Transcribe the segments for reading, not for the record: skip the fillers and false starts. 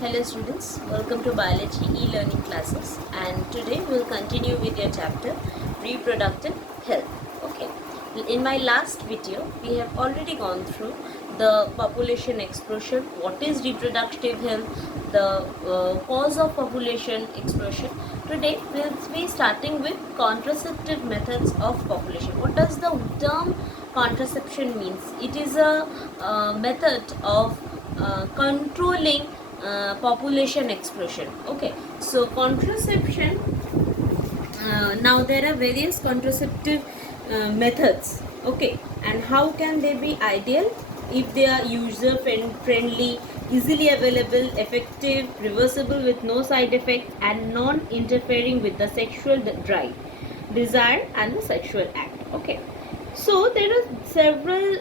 Hello students, welcome to biology e-learning classes, and today we'll continue with your chapter reproductive health. Okay, in my last video we have already gone through the population explosion, what is reproductive health, the cause of population explosion. Today we'll be starting with contraceptive methods of population. What does the term contraception means? It is a method of controlling population explosion. Okay, so contraception, now there are various contraceptive methods. Okay, and how can they be ideal? If they are user friendly, easily available, effective, reversible with no side effects, and non interfering with the sexual drive, desire and the sexual act. Okay, so there are several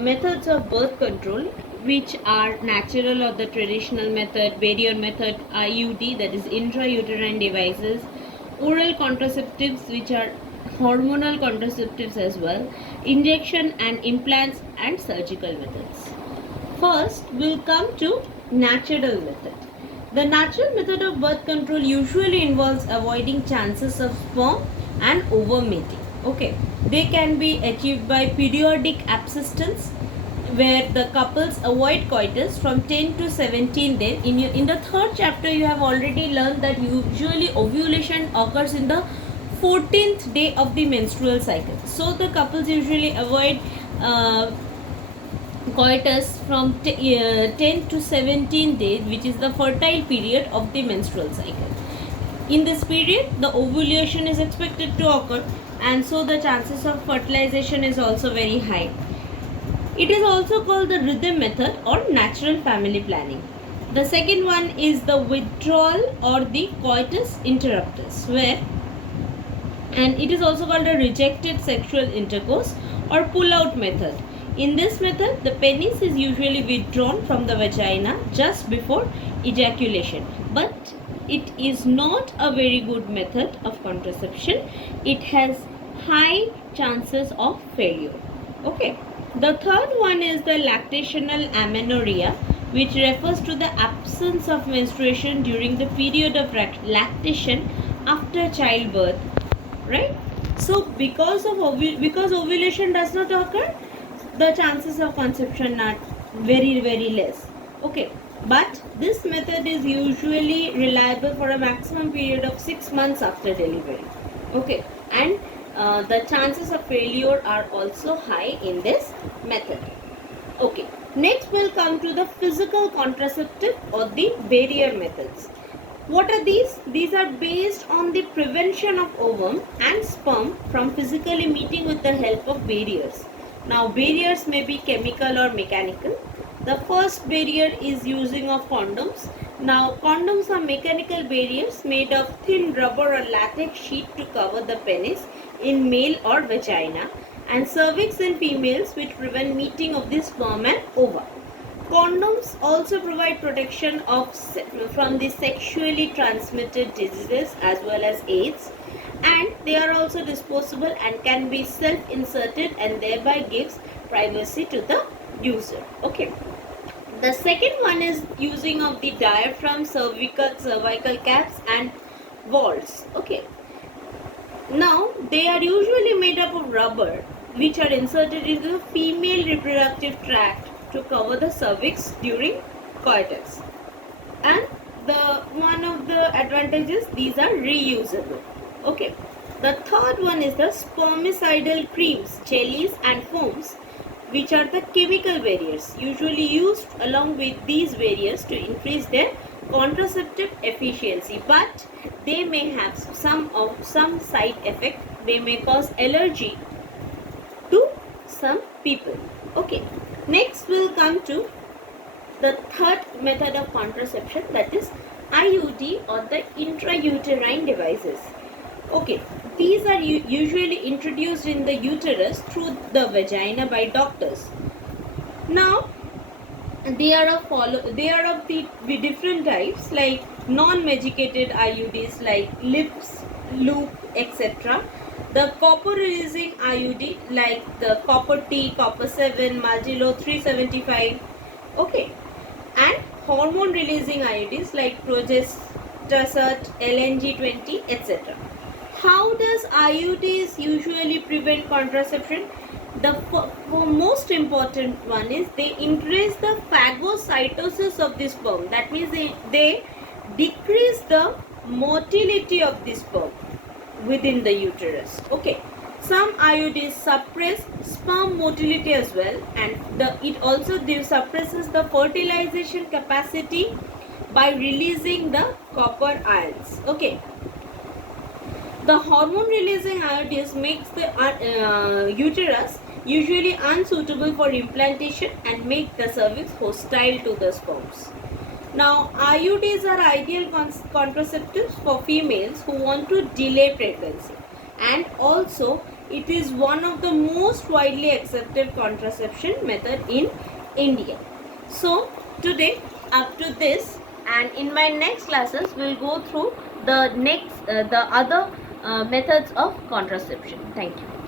methods of birth control which are natural or the traditional method, barrier method, IUD, that is intrauterine devices, oral contraceptives which are hormonal contraceptives as well, injection and implants, and surgical methods. First, we'll come to natural method. The natural method of birth control usually involves avoiding chances of sperm and ovum mating. Okay, they can be achieved by periodic abstinence, where the couples avoid coitus from 10 to 17 days. In the third chapter, you have already learned that usually ovulation occurs in the 14th day of the menstrual cycle. So the couples usually avoid coitus from 10 to 17 days, which is the fertile period of the menstrual cycle. In this period, the ovulation is expected to occur, and so the chances of fertilization is also very high. It is also called the rhythm method or natural family planning. The second one is the withdrawal or the coitus interruptus, and it is also called a rejected sexual intercourse or pull-out method. In this method, the penis is usually withdrawn from the vagina just before ejaculation, but it is not a very good method of contraception. It has high chances of failure. Okay. The third one is the lactational amenorrhea, which refers to the absence of menstruation during the period of lactation after childbirth, right? So because ovulation does not occur, the chances of conception are very less. Okay, but this method is usually reliable for a maximum period of 6 months after delivery. Okay, and the chances of failure are also high in this method. Okay, next we'll come to the physical contraceptive or the barrier methods. What are these? These are based on the prevention of ovum and sperm from physically meeting with the help of barriers. Now, barriers may be chemical or mechanical. The first barrier is using of condoms. Now, condoms are mechanical barriers made of thin rubber or latex sheet to cover the penis in male or vagina, and cervix in females, which prevent meeting of the sperm and ova. Condoms also provide protection from the sexually transmitted diseases as well as AIDS, and they are also disposable and can be self-inserted and thereby gives privacy to the user. Okay. The second one is using of the diaphragm, cervical caps and walls. Okay. Now, they are usually made up of rubber, which are inserted into the female reproductive tract to cover the cervix during coitus. And one of the advantages, these are reusable. Okay. The third one is the spermicidal creams, jellies and foams, which are the chemical barriers usually used along with these barriers to increase their contraceptive efficiency, but they may have some side effect. They may cause allergy to some people. Okay, next we'll come to the third method of contraception, that is IUD or the intrauterine devices. Okay, these are usually introduced in the uterus through the vagina by doctors. Now, they are of the different types, like non-medicated IUDs like lips, loop, etc. The copper releasing IUD like the copper T, copper 7, Margilo 375. Okay, and hormone releasing IUDs like progesterone, LNG20, etc. How does IUDs usually prevent contraception? The most important one is they increase the phagocytosis of the sperm. That means they decrease the motility of the sperm within the uterus. Okay. Some IUDs suppress sperm motility as well, and it also suppresses the fertilization capacity by releasing the copper ions. Okay. The hormone releasing IUDs makes the uterus usually unsuitable for implantation and make the cervix hostile to the sperms. Now, IUDs are ideal contraceptives for females who want to delay pregnancy, and also it is one of the most widely accepted contraception method in India. So today up to this, and in my next classes we will go through the other methods of contraception. Thank you.